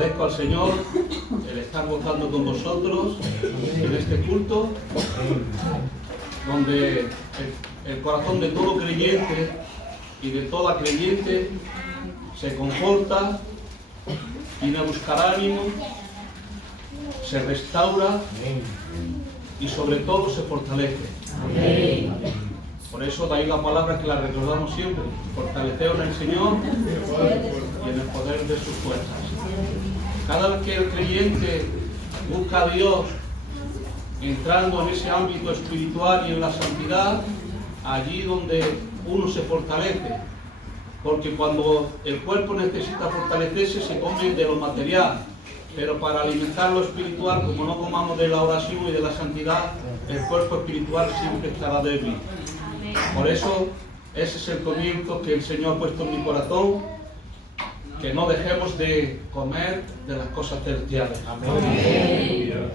agradezco al Señor el estar gozando con vosotros en este culto, donde el corazón de todo creyente y de toda creyente se conforta, viene a buscar ánimo, se restaura y sobre todo se fortalece. Por eso de ahí la palabra que la recordamos siempre: fortaleceos en el Señor y en el poder de sus fuerzas. Cada vez que el creyente busca a Dios entrando en ese ámbito espiritual y en la santidad, allí donde uno se fortalece, porque cuando el cuerpo necesita fortalecerse se come de lo material, pero para alimentar lo espiritual, como no comamos de la oración y de la santidad, el cuerpo espiritual siempre estará débil. Por eso ese es el comienzo que el Señor ha puesto en mi corazón, que no dejemos de comer de las cosas celestiales. Amén.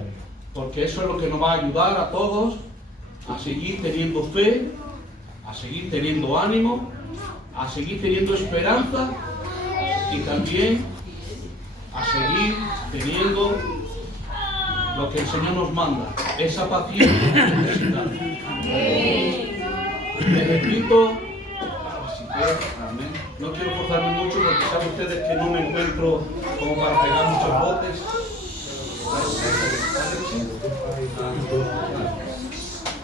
Porque eso es lo que nos va a ayudar a todos a seguir teniendo fe, a seguir teniendo ánimo, a seguir teniendo esperanza y también a seguir teniendo lo que el Señor nos manda, esa paciencia que necesitamos. Necesito, no quiero forzarme mucho porque saben ustedes que no me encuentro como para pegar muchos botes.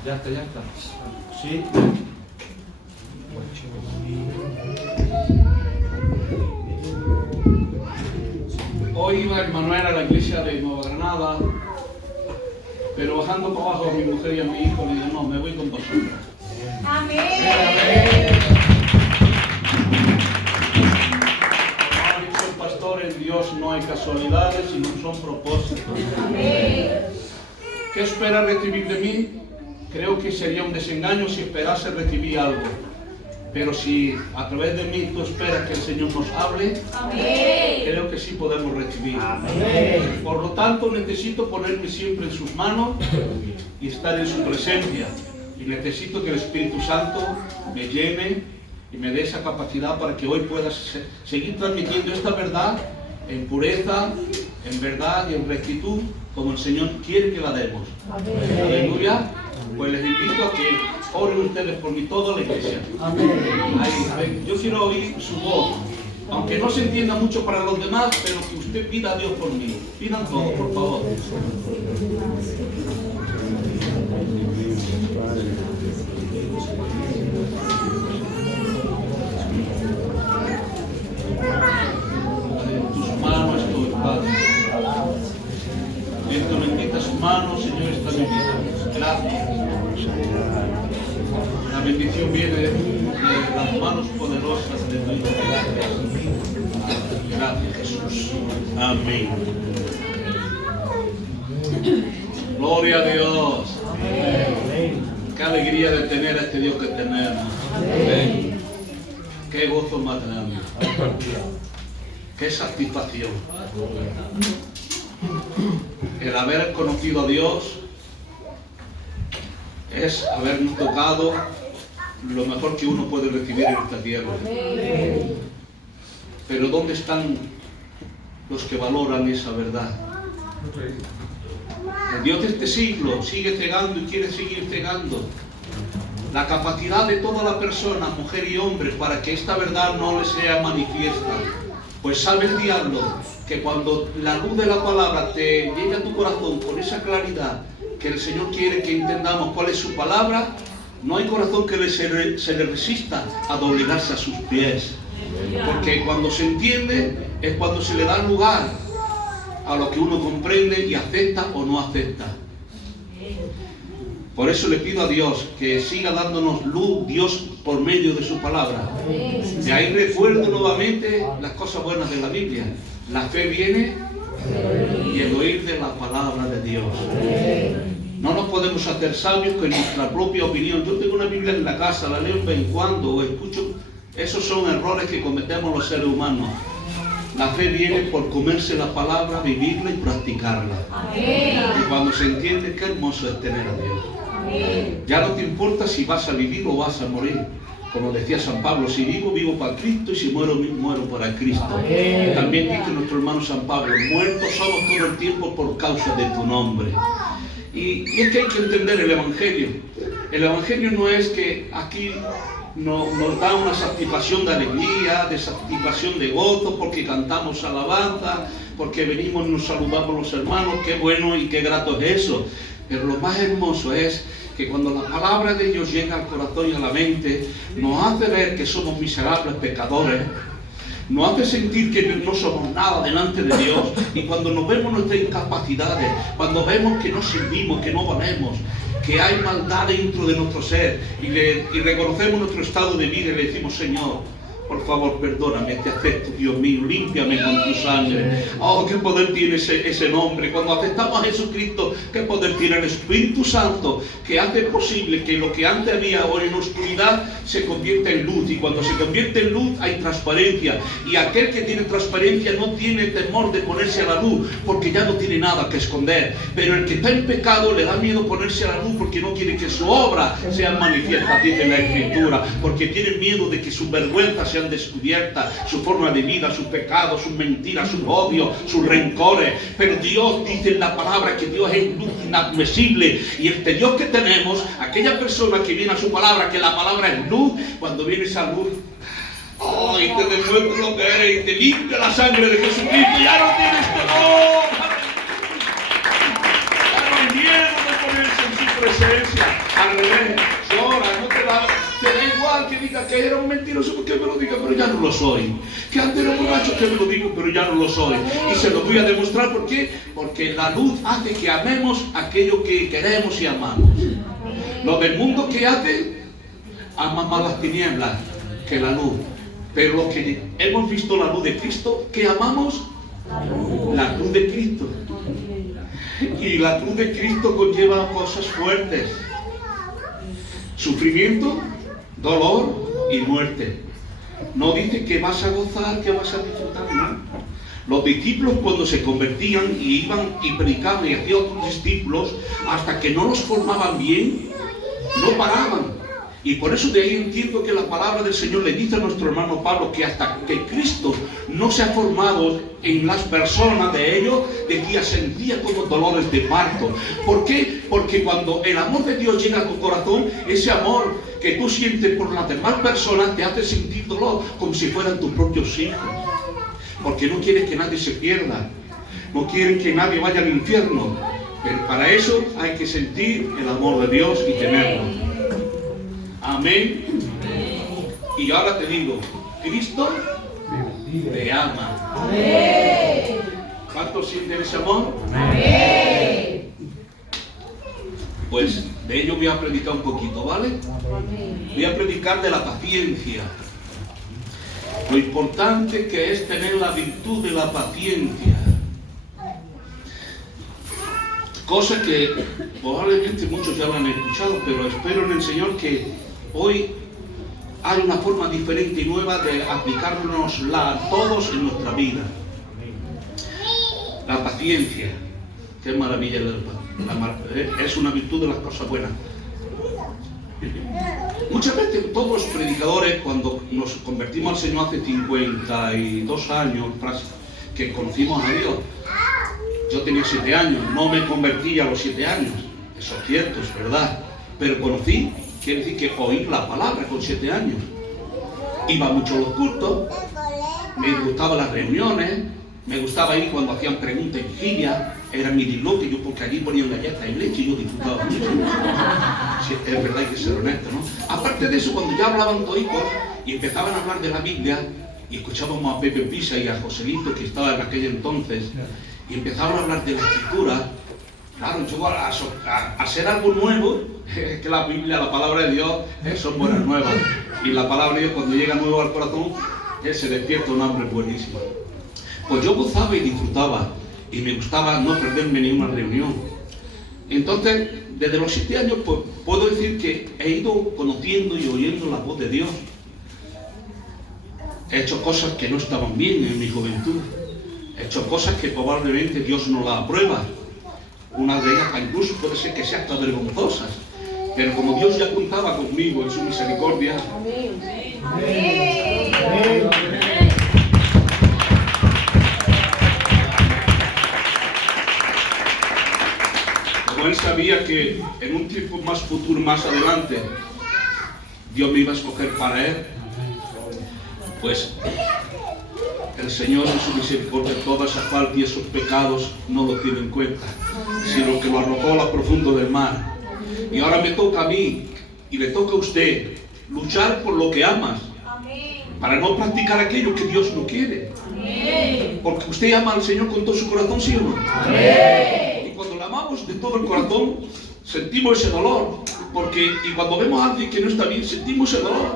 Ya está. Sí. Hoy iba Emanuel a la iglesia de Nueva Granada, pero bajando para abajo a mi mujer y a mi hijo le digo: no, me voy con vosotros. Amén. Como ha dicho el pastor, en Dios no hay casualidades, sino son propósitos. Amén. ¿Qué espera recibir de mí? Creo que sería un desengaño si esperase recibir algo. Pero si a través de mí tú esperas que el Señor nos hable, amén, creo que sí podemos recibir. Amén. Por lo tanto, necesito ponerme siempre en sus manos y estar en su presencia. Y necesito que el Espíritu Santo me llene y me dé esa capacidad para que hoy pueda seguir transmitiendo esta verdad en pureza, en verdad y en rectitud, como el Señor quiere que la demos. Amén. Aleluya. Pues les invito a que oren ustedes por mí, toda la iglesia. Amén. Yo quiero oír su voz, aunque no se entienda mucho para los demás, pero que usted pida a Dios por mí. Pidan todo, por favor. En tus manos estoy, Padre. En tu bendita su mano, Señor, está mi vida. Gracias. La bendición viene de las manos poderosas de Dios. Gracias, Jesús. Amén. Gloria a Dios. Amén. Qué alegría de tener a este Dios que tenemos. Amén. Qué gozo más grande. Qué satisfacción. El haber conocido a Dios es habernos tocado lo mejor que uno puede recibir en esta tierra. Pero ¿dónde están los que valoran esa verdad? El Dios de este siglo sigue cegando y quiere seguir cegando la capacidad de toda la persona, mujer y hombre, para que esta verdad no le sea manifiesta. Pues sabe el diablo que cuando la luz de la palabra te llegue a tu corazón con esa claridad que el Señor quiere que entendamos cuál es su palabra, no hay corazón que se le resista a doblegarse a sus pies. Porque cuando se entiende es cuando se le da lugar a lo que uno comprende y acepta o no acepta. Por eso le pido a Dios que siga dándonos luz, Dios, por medio de su palabra. Y ahí recuerdo nuevamente las cosas buenas de la Biblia. La fe viene y el oír de la palabra de Dios. No nos podemos hacer sabios con nuestra propia opinión. Yo tengo una Biblia en la casa, la leo de vez en cuando o escucho. Esos son errores que cometemos los seres humanos. La fe viene por comerse la palabra, vivirla y practicarla. Amén. Y cuando se entiende, qué hermoso es tener a Dios. Amén. Ya no te importa si vas a vivir o vas a morir. Como decía San Pablo, si vivo, vivo para Cristo, y si muero, muero para Cristo. También dice nuestro hermano San Pablo, muertos somos todo el tiempo por causa de tu nombre. Y es que hay que entender el Evangelio. El Evangelio no es que aquí nos da una satisfacción de alegría, de satisfacción de gozo, porque cantamos alabanza, porque venimos y nos saludamos los hermanos, qué bueno y qué grato es eso. Pero lo más hermoso es que cuando la palabra de Dios llega al corazón y a la mente, nos hace ver que somos miserables pecadores, nos hace sentir que no somos nada delante de Dios, y cuando nos vemos nuestras incapacidades, cuando vemos que no servimos, que no valemos, que hay maldad dentro de nuestro ser, y reconocemos nuestro estado de vida y le decimos, Señor, por favor, perdóname, te acepto, Dios mío, límpiame con tu sangre. Oh, qué poder tiene ese nombre. Cuando aceptamos a Jesucristo, qué poder tiene el Espíritu Santo, que hace posible que lo que antes había o en oscuridad se convierta en luz. Y cuando se convierte en luz, hay transparencia. Y aquel que tiene transparencia no tiene temor de ponerse a la luz, porque ya no tiene nada que esconder. Pero el que está en pecado le da miedo ponerse a la luz, porque no quiere que su obra sea manifiesta, dice la Escritura, porque tiene miedo de que su vergüenza sea descubierta, su forma de vida, sus pecados, sus mentiras, sus odios, sus rencores. Pero Dios dice en la palabra que Dios es luz inadmisible, y este Dios que tenemos, aquella persona que viene a su palabra, que la palabra es luz, cuando viene esa luz, oh, y te demuestra lo que eres, y te limpia la sangre de Jesucristo, ya no tienes temor, ya no hay miedo de ponerse en su presencia. Al revés, llora, no te da igual que diga que era un mentiroso, porque me lo diga, pero ya no lo soy. Que antes era borracho, que me lo digo, pero ya no lo soy. Y se lo voy a demostrar, ¿por qué? Porque la luz hace que amemos aquello que queremos y amamos. Lo del mundo que hace, ama más las tinieblas que la luz. Pero lo que hemos visto la luz de Cristo, ¿qué amamos? La luz de Cristo. Y la luz de Cristo conlleva cosas fuertes: sufrimiento, dolor y muerte. No dice que vas a gozar, que vas a disfrutar, no. Los discípulos, cuando se convertían y iban y predicaban y hacían otros discípulos, hasta que no los formaban bien, no paraban. Y por eso de ahí entiendo que la palabra del Señor le dice a nuestro hermano Pablo que hasta que Cristo no se ha formado en las personas de ellos, decía, sentía como dolores de parto. ¿Por qué? Porque cuando el amor de Dios llega a tu corazón, ese amor que tú sientes por las demás personas te hace sentir dolor como si fueran tus propios hijos. Porque no quieres que nadie se pierda, no quieren que nadie vaya al infierno. Pero para eso hay que sentir el amor de Dios y tenerlo. Amén. Y ahora te digo, Cristo te ama. Amén. ¿Cuántos sienten ese amor? Amén. Pues de ello voy a predicar un poquito, ¿vale? Voy a predicar de la paciencia. Lo importante que es tener la virtud de la paciencia. Cosa que probablemente muchos ya lo han escuchado, pero espero en el Señor que hoy hay una forma diferente y nueva de aplicárnosla a todos en nuestra vida. La paciencia, qué maravilla, es una virtud de las cosas buenas. Muchas veces todos los predicadores, cuando nos convertimos al Señor hace 52 años, que conocimos a Dios, yo tenía 7 años, no me convertí a los 7 años, eso es cierto, es verdad, pero conocí, quiere decir que oí la palabra con 7 años. Iba mucho a los cultos, me gustaban las reuniones, me gustaba ir cuando hacían preguntas y vigilia, era mi dislote, yo porque allí ponían galletas y leche y yo disfrutaba mucho. Sí, es verdad, hay que ser honesto, ¿no? Aparte de eso, cuando ya hablaban toditos y empezaban a hablar de la Biblia, y escuchábamos a Pepe Pisa y a Joselito, que estaba en aquel entonces, y empezaban a hablar de la Escritura, claro, yo a ser algo nuevo, es que la Biblia, la palabra de Dios, son buenas nuevas. Y la palabra de Dios, cuando llega nuevo al corazón, se despierta un hambre buenísimo. Pues yo gozaba y disfrutaba, y me gustaba no perderme ni una reunión. Entonces, desde los 7 años, pues, puedo decir que he ido conociendo y oyendo la voz de Dios. He hecho cosas que no estaban bien en mi juventud. He hecho cosas que probablemente Dios no las aprueba. Una de ellas incluso puede ser que sea hasta vergonzosas. Pero como Dios ya contaba conmigo en su misericordia, Como él sabía que en un tiempo más futuro, más adelante, Dios me iba a escoger para él, pues el Señor en su misericordia toda esa falta y esos pecados no lo tiene en cuenta, sino que lo arrojó a lo profundo del mar. Y ahora me toca a mí y le toca a usted luchar por lo que amas, para no practicar aquello que Dios no quiere. Porque usted ama al Señor con todo su corazón, ¿sí o no? Y cuando le amamos de todo el corazón, sentimos ese dolor. Y cuando vemos a alguien que no está bien, sentimos ese dolor.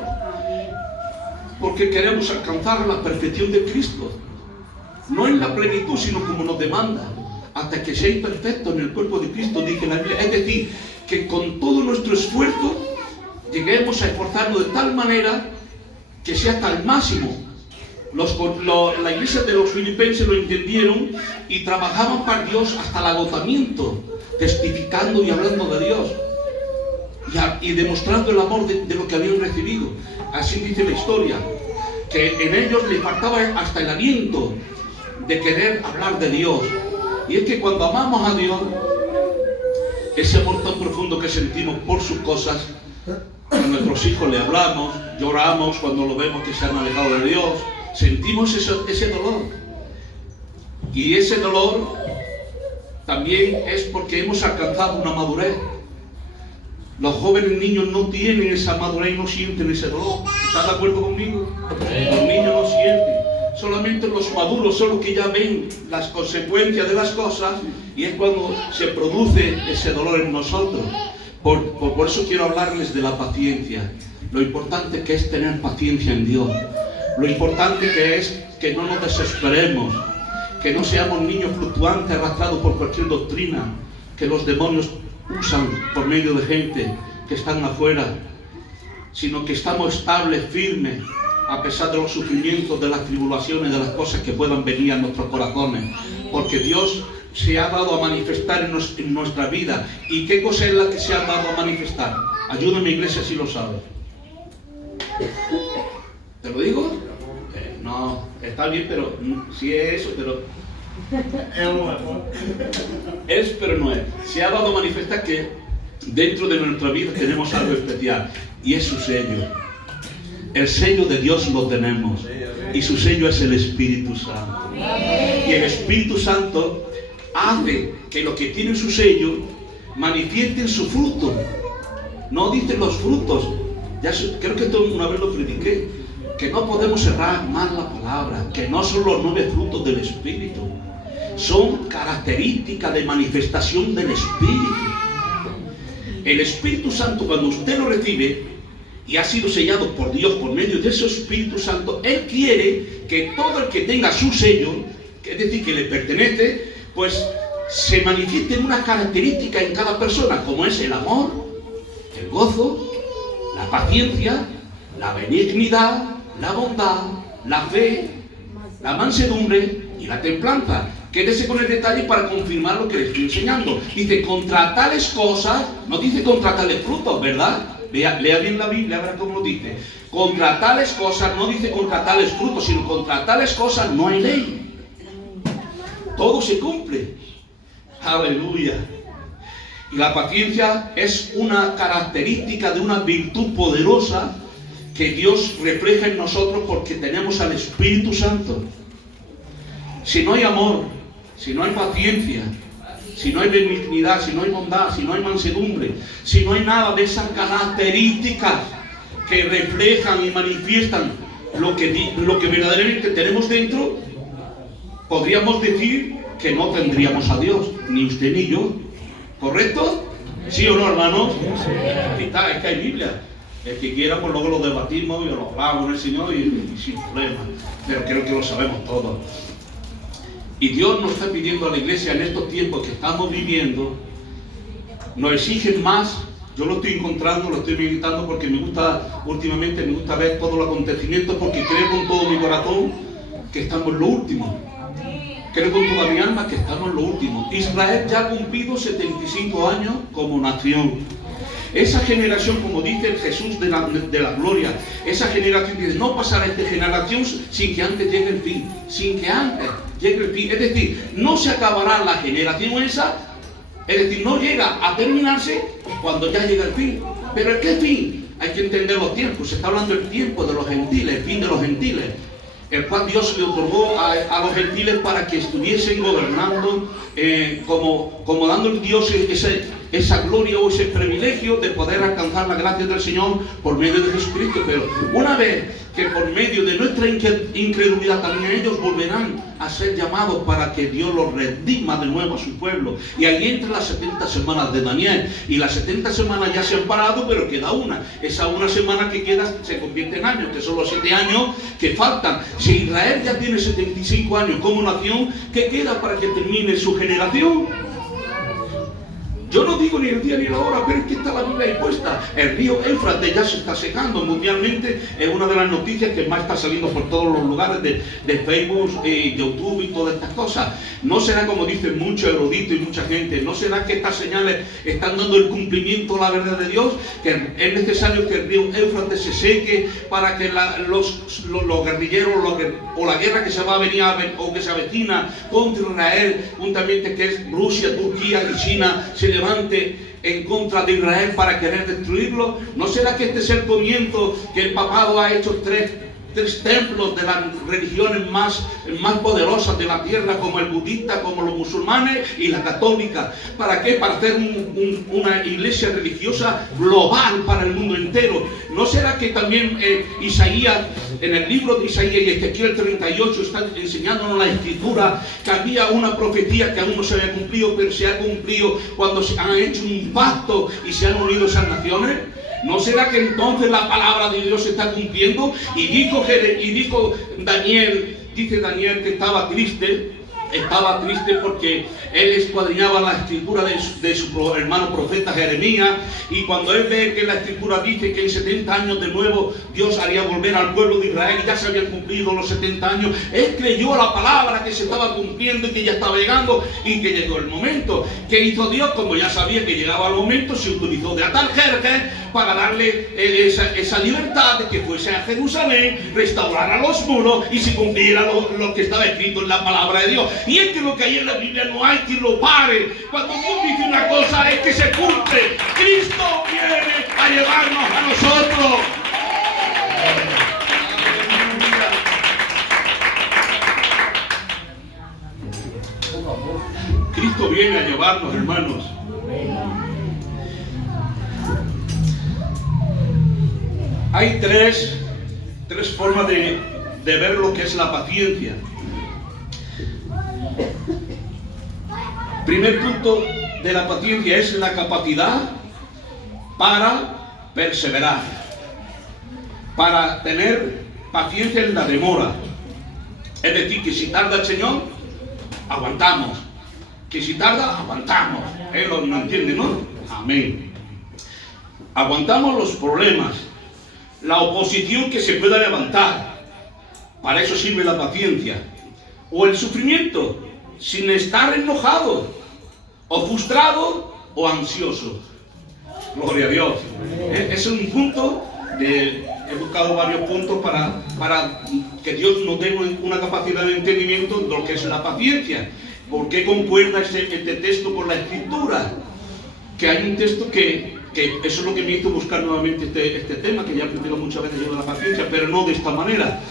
Porque queremos alcanzar la perfección de Cristo. No en la plenitud, sino como nos demanda. Hasta que seáis perfectos en el cuerpo de Cristo, dice la Biblia. Es decir, que con todo nuestro esfuerzo lleguemos a esforzarnos de tal manera que sea hasta el máximo. La iglesia de los filipenses lo entendieron y trabajaban para Dios hasta el agotamiento, testificando y hablando de Dios y demostrando el amor de lo que habían recibido. Así dice la historia, que en ellos les faltaba hasta el aliento de querer hablar de Dios. Y es que cuando amamos a Dios, ese amor tan profundo que sentimos por sus cosas, a nuestros hijos le hablamos, lloramos cuando lo vemos que se han alejado de Dios, sentimos ese dolor. Y ese dolor también es porque hemos alcanzado una madurez. Los jóvenes niños no tienen esa madurez y no sienten ese dolor. ¿Estás de acuerdo conmigo? Los niños no sienten. Solamente los maduros son los que ya ven las consecuencias de las cosas, y es cuando se produce ese dolor en nosotros. Por eso quiero hablarles de la paciencia. Lo importante que es tener paciencia en Dios. Lo importante que es que no nos desesperemos, que no seamos niños fluctuantes arrastrados por cualquier doctrina que los demonios usan por medio de gente que están afuera, sino que estamos estables, firmes, a pesar de los sufrimientos, de las tribulaciones, de las cosas que puedan venir a nuestros corazones, porque Dios se ha dado a manifestar en nuestra vida. ¿Y qué cosa es la que se ha dado a manifestar? Ayúdame, iglesia, si lo sabes. ¿Te lo digo? No, está bien, pero sí es eso, pero pero no es. Se ha dado a manifestar que dentro de nuestra vida tenemos algo especial, y es su sello. El sello de Dios lo tenemos, y su sello es el Espíritu Santo. Y el Espíritu Santo hace que lo que tiene su sello manifiesten su fruto. No dicen los frutos. Creo que esto una vez lo prediqué, que no podemos errar más la palabra, que no son los 9 frutos del Espíritu, son características de manifestación del Espíritu. El Espíritu Santo, cuando usted lo recibe y ha sido sellado por Dios por medio de ese Espíritu Santo, Él quiere que todo el que tenga su sello, es decir, que le pertenece, pues se manifieste en una característica en cada persona, como es el amor, el gozo, la paciencia, la benignidad, la bondad, la fe, la mansedumbre y la templanza. Quédese con el detalle para confirmar lo que le estoy enseñando. Dice, contra tales cosas, no dice contra tales frutos, ¿verdad? Lea bien la Biblia, verá cómo lo dice. Contra tales cosas, no dice contra tales frutos, sino contra tales cosas no hay ley. Todo se cumple. Aleluya. Y la paciencia es una característica de una virtud poderosa que Dios refleja en nosotros porque tenemos al Espíritu Santo. Si no hay amor, si no hay paciencia, si no hay benignidad, si no hay bondad, si no hay mansedumbre, si no hay nada de esas características que reflejan y manifiestan lo que verdaderamente tenemos dentro, podríamos decir que no tendríamos a Dios, ni usted ni yo. ¿Correcto? ¿Sí o no, hermanos? Es que hay Biblia. El que quiera, pues luego lo debatimos y lo hablamos en el Señor y sin problema. Pero creo que lo sabemos todos. Y Dios nos está pidiendo a la iglesia en estos tiempos que estamos viviendo, nos exigen más. Yo lo estoy encontrando, lo estoy meditando porque últimamente me gusta ver todos los acontecimientos, porque creo con todo mi corazón que estamos en lo último. Creo con toda mi alma que estamos en lo último. Israel ya ha cumplido 75 años como nación. Esa generación, como dice el Jesús de la gloria, esa generación dice, no pasará esta generación sin que antes llegue el fin, sin que antes llegue el fin. Es decir, no se acabará la generación esa, es decir, no llega a terminarse cuando ya llega el fin. ¿Pero qué fin? Hay que entender los tiempos. Se está hablando del tiempo de los gentiles, el fin de los gentiles, el cual Dios le otorgó a los gentiles para que estuviesen gobernando, como dándole a Dios esa gloria o ese privilegio de poder alcanzar la gracia del Señor por medio de Jesucristo. Pero una vez que por medio de nuestra incredulidad también ellos volverán a ser llamados para que Dios los redima de nuevo a su pueblo. Y ahí entra las 70 semanas de Daniel. Y las 70 semanas ya se han parado, pero queda una. Esa una semana que queda se convierte en años, que son los 7 años que faltan. Si Israel ya tiene 75 años como nación, ¿qué queda para que termine su generación? Yo no digo ni el día ni la hora, pero es que está la Biblia ahí puesta. El río Éufrates ya se está secando mundialmente. Es una de las noticias que más está saliendo por todos los lugares de Facebook, YouTube y todas estas cosas. No será como dicen muchos eruditos y mucha gente, no será que estas señales están dando el cumplimiento a la verdad de Dios, que es necesario que el río Éufrates se seque para que los guerrilleros o la guerra que se va a venir o que se avecina contra Israel, juntamente que es Rusia, Turquía y China, se levante en contra de Israel para querer destruirlo. ¿No será que este es el comienzo, que el papado ha hecho tres templos de las religiones más poderosas de la tierra, como el budista, como los musulmanes y la católica? ¿Para qué? Para hacer una iglesia religiosa global para el mundo entero. ¿No será que también Isaías, en el libro de Isaías y Ezequiel 38, está enseñándonos la escritura que había una profecía que aún no se había cumplido, pero se ha cumplido cuando se han hecho un pacto y se han unido esas naciones? ¿No será que entonces la palabra de Dios se está cumpliendo? Y dijo Daniel, dice Daniel que estaba triste porque él escuadriñaba la escritura de su hermano profeta Jeremías, y cuando él ve que la escritura dice que en 70 años de nuevo Dios haría volver al pueblo de Israel y ya se habían cumplido los 70 años, él creyó la palabra que se estaba cumpliendo y que ya estaba llegando y que llegó el momento. ¿Qué hizo Dios? Como ya sabía que llegaba el momento, se utilizó de Ataljerjes para darle esa libertad de que fuese a Jerusalén, restaurara los muros y se cumpliera lo que estaba escrito en la palabra de Dios. Y es que lo que hay en la Biblia no hay quien lo pare. Cuando Dios dice una cosa es que se cumple. Cristo viene a llevarnos a nosotros. Cristo viene a llevarnos, hermanos. Hay tres formas de ver lo que es la paciencia. Primer punto de la paciencia es la capacidad para perseverar, para tener paciencia en la demora. Es decir, que si tarda el Señor, aguantamos. Que si tarda, aguantamos. Él lo entiende, ¿no? Amén. Aguantamos los problemas, la oposición que se pueda levantar. Para eso sirve la paciencia. O el sufrimiento, sin estar enojado, o frustrado, o ansioso. Gloria a Dios. Es un punto he buscado varios puntos para que Dios nos dé una capacidad de entendimiento de lo que es la paciencia. ¿Por qué concuerda este texto con la Escritura? Que hay un texto que eso es lo que me hizo buscar nuevamente este tema, que ya he aprendido muchas veces yo de la paciencia, pero no de esta manera.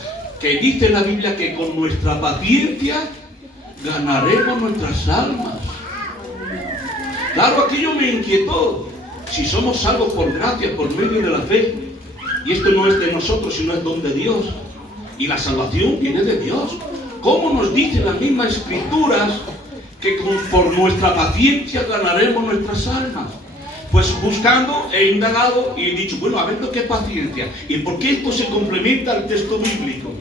Que dice la Biblia que con nuestra paciencia ganaremos nuestras almas. Claro, aquello me inquietó. Si somos salvos por gracia, por medio de la fe, y esto no es de nosotros, sino es don de Dios, y la salvación viene de Dios, ¿cómo nos dice las mismas Escrituras que por nuestra paciencia ganaremos nuestras almas? Pues buscando he indagado y he dicho, bueno, a ver lo que es paciencia y por qué esto se complementa al texto bíblico.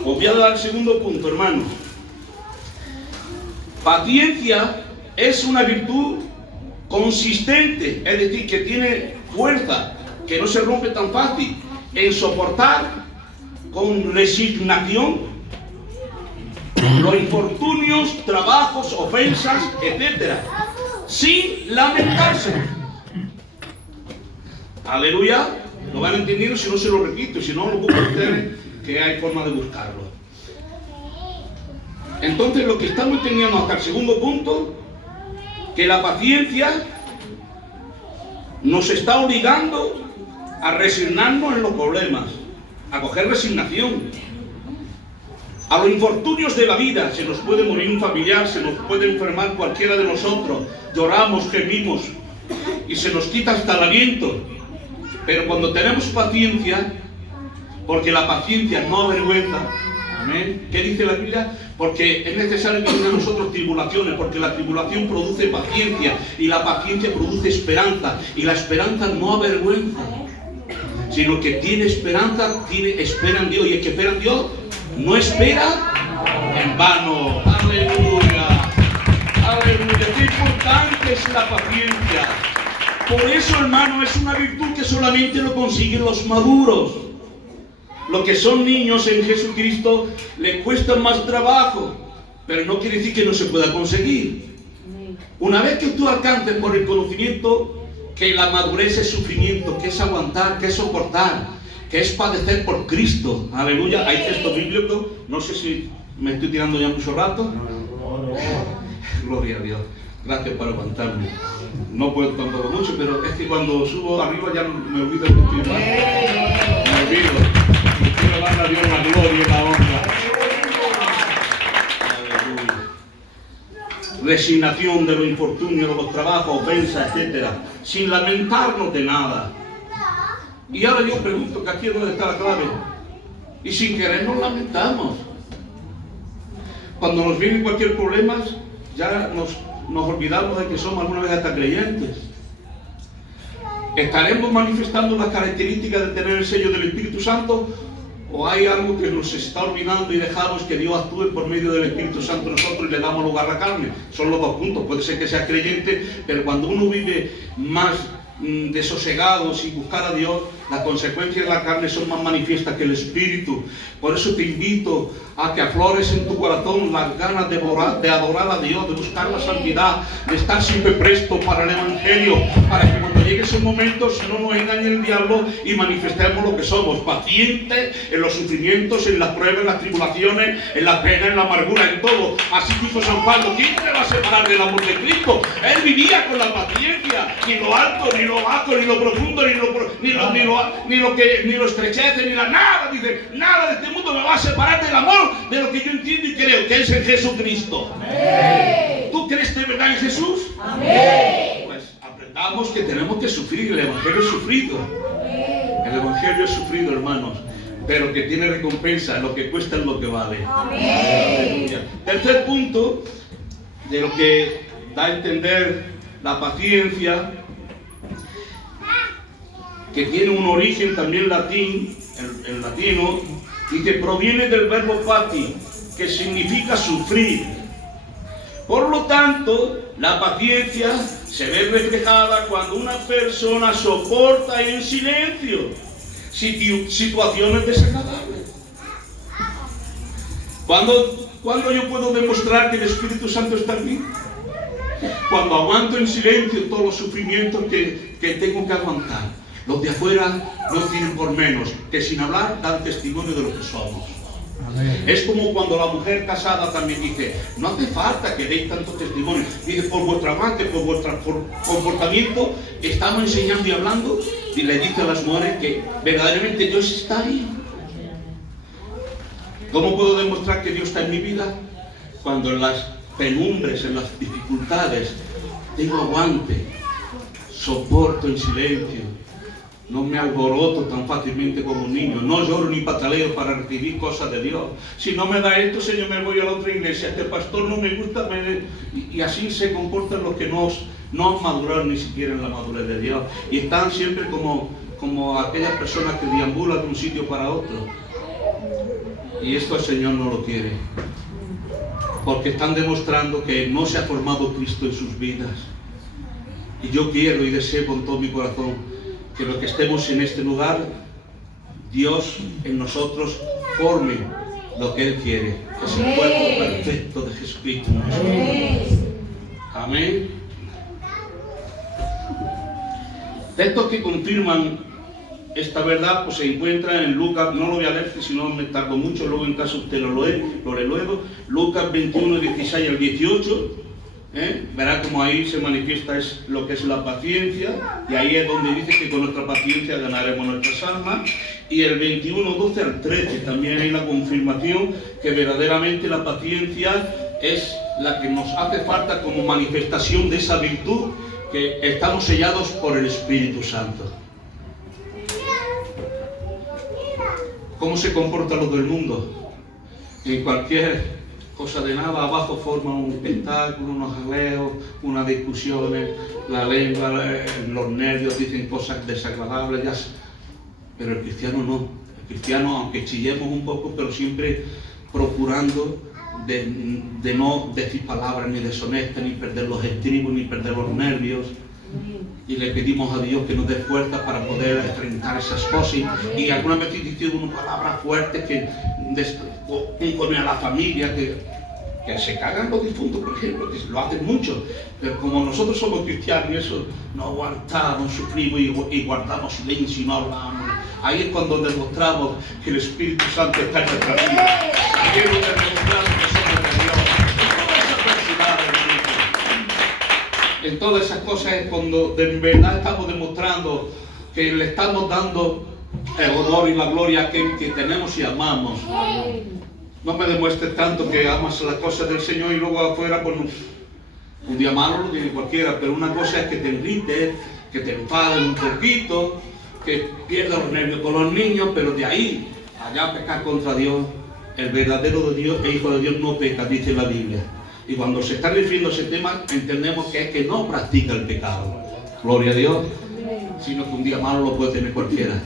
Os voy a dar el segundo punto, hermanos. Paciencia es una virtud consistente, es decir, que tiene fuerza, que no se rompe tan fácil, en soportar con resignación los infortunios, trabajos, ofensas, etc., sin lamentarse. Aleluya. ¿Lo van entendiendo? Si no, se lo repito. Si no, lo buscan ustedes, que hay forma de buscarlo. Entonces, lo que estamos entendiendo hasta el segundo punto, que la paciencia nos está obligando a resignarnos en los problemas, a coger resignación a los infortunios de la vida. Se nos puede morir un familiar, se nos puede enfermar cualquiera de nosotros, lloramos, gemimos y se nos quita hasta el aliento. Pero cuando tenemos paciencia, porque la paciencia no avergüenza, amén. ¿Qué dice la Biblia? Porque es necesario que tengan nosotros tribulaciones, porque la tribulación produce paciencia y la paciencia produce esperanza, y la esperanza no avergüenza, sino que tiene esperanza, espera en Dios, y el que espera en Dios no espera en vano. Aleluya, aleluya. Qué importante es la paciencia. Por eso, hermano, es una virtud que solamente lo consiguen los maduros. Los que son niños en Jesucristo les cuesta más trabajo, pero no quiere decir que no se pueda conseguir. Una vez que tú alcances por el conocimiento que la madurez es sufrimiento, que es aguantar, que es soportar, que es padecer por Cristo. Aleluya. Hay texto bíblico, no sé si me estoy tirando ya mucho rato. Gloria a Dios. Gracias por aguantarme. No puedo tampoco mucho, pero es que cuando subo arriba ya me olvido de continuar. Me olvido. Quiero darle a Dios la gloria y la honra. Aleluya. Resignación de los infortunios, de los trabajos, ofensas, etc. Sin lamentarnos de nada. Y ahora yo pregunto, que aquí es donde está la clave. Y sin querer nos lamentamos. Cuando nos viene cualquier problema, ya nos olvidamos de que somos alguna vez hasta creyentes. ¿Estaremos manifestando las características de tener el sello del Espíritu Santo? ¿O hay algo que nos está olvidando y dejamos que Dios actúe por medio del Espíritu Santo nosotros y le damos lugar a la carne? Son los dos puntos. Puede ser que sea creyente, pero cuando uno vive más desosegado, sin buscar a Dios, las consecuencias de la carne son más manifiestas que el Espíritu. Por eso te invito a que aflores en tu corazón las ganas de adorar a Dios, de buscar la santidad, de estar siempre presto para el Evangelio, para que cuando llegue ese momento no nos engañe el diablo y manifestemos lo que somos, pacientes en los sufrimientos, en las pruebas, en las tribulaciones, en la pena, en la amargura, en todo. Así dijo San Pablo: ¿quién te va a separar del amor de Cristo? Él vivía con la paciencia, ni lo alto, ni lo bajo, ni lo profundo, ni lo estrechece, ni nada. Dice, nada de este mundo me va a separar del amor de lo que yo entiendo y creo, que es en Jesucristo. Amén. ¿Tú crees de verdad en Jesús? Amén. Pues aprendamos que tenemos que sufrir. El Evangelio es sufrido. El Evangelio es sufrido, hermanos, pero que tiene recompensa. Lo que cuesta es lo que vale. Amén. Tercer punto, de lo que da a entender la paciencia, que tiene un origen también latín, en latino, y que proviene del verbo pati, que significa sufrir. Por lo tanto, la paciencia se ve reflejada cuando una persona soporta en silencio situaciones desagradables. ¿Cuándo yo puedo demostrar que el Espíritu Santo está en mí? Cuando aguanto en silencio todos los sufrimientos que tengo que aguantar. Los de afuera no tienen por menos que sin hablar dan testimonio de lo que somos. Amén. Es como cuando la mujer casada también dice: no hace falta que deis tanto testimonio. Dice: por vuestro amante, por vuestro comportamiento, estamos enseñando y hablando. Y le dice a las mujeres que verdaderamente Dios está ahí. ¿Cómo puedo demostrar que Dios está en mi vida? Cuando en las penumbres, en las dificultades, tengo aguante, soporto en silencio. No me alboroto tan fácilmente como un niño. No lloro ni pataleo para recibir cosas de Dios. Si no me da esto, Señor, me voy a la otra iglesia. Este pastor no me gusta. Y así se comportan los que no han madurado ni siquiera en la madurez de Dios. Y están siempre como aquellas personas que deambulan de un sitio para otro. Y esto el Señor no lo quiere. Porque están demostrando que no se ha formado Cristo en sus vidas. Y yo quiero y deseo con todo mi corazón que los que estemos en este lugar, Dios en nosotros forme lo que Él quiere, que es el cuerpo perfecto de Jesucristo en nosotros. Amén. Textos que confirman esta verdad pues se encuentran en Lucas, no lo voy a leer si no me tardo mucho, luego en caso usted lo lee luego, Lucas 21, 16 al 18, verá como ahí se manifiesta lo que es la paciencia, y ahí es donde dice que con nuestra paciencia ganaremos nuestras almas, y el 21, 12 al 13 también hay la confirmación que verdaderamente la paciencia es la que nos hace falta como manifestación de esa virtud, que estamos sellados por el Espíritu Santo. ¿Cómo se comporta lo del mundo? En cualquier cosa de nada, abajo forman un espectáculo, unos jaleos, unas discusiones, la lengua, los nervios dicen cosas desagradables, pero el cristiano no. El cristiano, aunque chillemos un poco, pero siempre procurando de no decir palabras ni deshonestas, ni perder los estribos, ni perder los nervios. Y le pedimos a Dios que nos dé fuerza para poder enfrentar esas cosas. Y alguna vez he dicho una palabra fuerte que con a la familia, que se cagan los difuntos, por ejemplo, que lo hacen mucho. Pero como nosotros somos cristianos, eso no aguantamos, sufrimos y guardamos silencio y no hablamos. Ahí es cuando demostramos que el Espíritu Santo está en nuestra vida. Ahí es donde demostramos que somos de Dios. En todas esas cosas es cuando de verdad estamos demostrando que le estamos dando el honor y la gloria a aquel que tenemos y amamos. No me demuestres tanto que amas las cosas del Señor y luego afuera, pues un día malo lo tiene cualquiera, pero una cosa es que te irrites, que te enfades un poquito, que pierdas los nervios con los niños, pero de ahí allá pecar contra Dios, el verdadero Dios e Hijo de Dios no peca, dice la Biblia. Y cuando se está refiriendo a ese tema, entendemos que es que no practica el pecado. Gloria a Dios. Sino que un día malo lo puede tener cualquiera.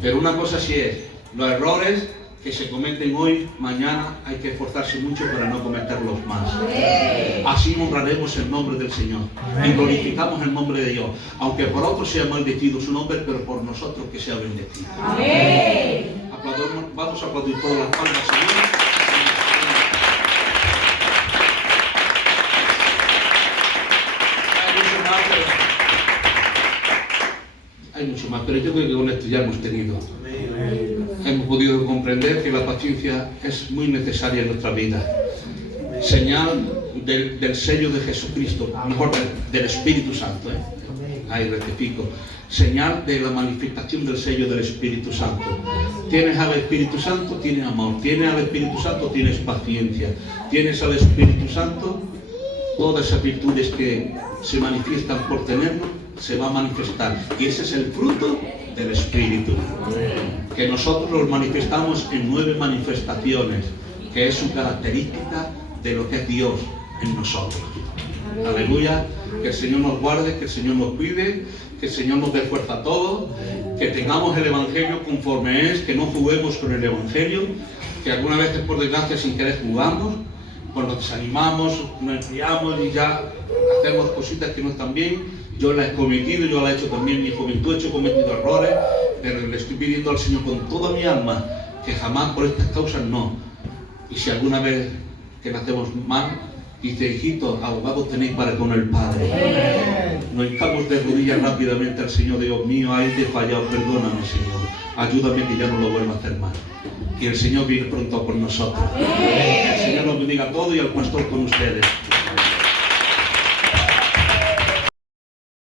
Pero una cosa sí es, los errores que se cometen hoy, mañana hay que esforzarse mucho para no cometerlos más. Así honraremos el nombre del Señor. Y glorificamos el nombre de Dios. Aunque por otros sea maldecido su nombre, pero por nosotros que sea bendecido. Vamos a aplaudir todas las palmas, Señor. Hay mucho más, pero yo creo que con esto ya hemos tenido. Hemos podido comprender que la paciencia es muy necesaria en nuestra vida. Señal del sello de Jesucristo, mejor del Espíritu Santo. Ahí rectifico. Señal de la manifestación del sello del Espíritu Santo. Tienes al Espíritu Santo, tienes amor. Tienes al Espíritu Santo, tienes paciencia. Tienes al Espíritu Santo, todas esas virtudes que se manifiestan por tenerlo, se va a manifestar. Y ese es el fruto del Espíritu. Que nosotros los manifestamos en 9 manifestaciones, que es su característica de lo que es Dios en nosotros. Aleluya. Que el Señor nos guarde, que el Señor nos cuide, que el Señor nos dé fuerza a todos, que tengamos el Evangelio conforme es, que no juguemos con el Evangelio, que algunas veces por desgracia sin querer jugamos, pues nos desanimamos, nos enfriamos y ya hacemos cositas que no están bien. Yo la he cometido, yo la he hecho también en mi juventud, he cometido errores, pero le estoy pidiendo al Señor con toda mi alma que jamás por estas causas no. Y si alguna vez que nacemos mal, dice, hijito, abogados tenéis para con el Padre. Nos hincamos de rodillas rápidamente al Señor, Dios mío, ahí te he fallado, perdóname, Señor. Ayúdame que ya no lo vuelva a hacer mal. Y el Señor viene pronto por nosotros. Que el Señor nos bendiga a todos y al pastor con ustedes.